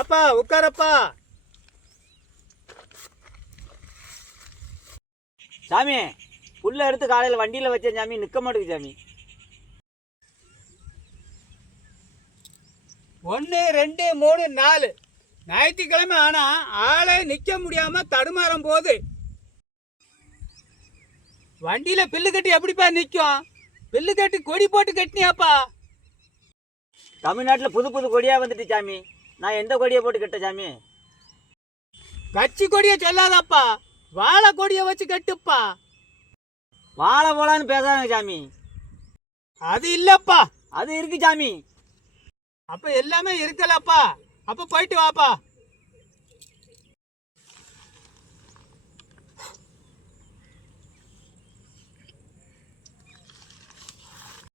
அப்பா உட்காரப்பா. சாமி புல்ல எடுத்து காலையில் வண்டியில் வச்சேன் சாமி, நிற்க மாட்டேங்குது சாமி. 1 2 3 4 ஞாயிற்றுக்கிழமை ஆனா ஆளே நிக்க முடியாம தடுமாறும் போது வண்டியில பில்லு கட்டி எப்படிப்பா நிற்கும்? பில்லு கட்டி கொடி போட்டு கட்டினியாப்பா? தமிழ்நாட்டில் புது புது கொடியாக வந்துட்டு சாமி, நான் எந்த கொடியை போட்டு கட்ட சாமி? கட்சி கொடியை சொல்லாதப்பா, வாழை கொடியை வச்சு கட்டுப்பா. வாழை போலான்னு பேசாங்க சாமி. அது இல்லப்பா. அது இருக்கு சாமி. அப்ப எல்லாமே இருக்கலப்பா. அப்ப போயிட்டு வாப்பா.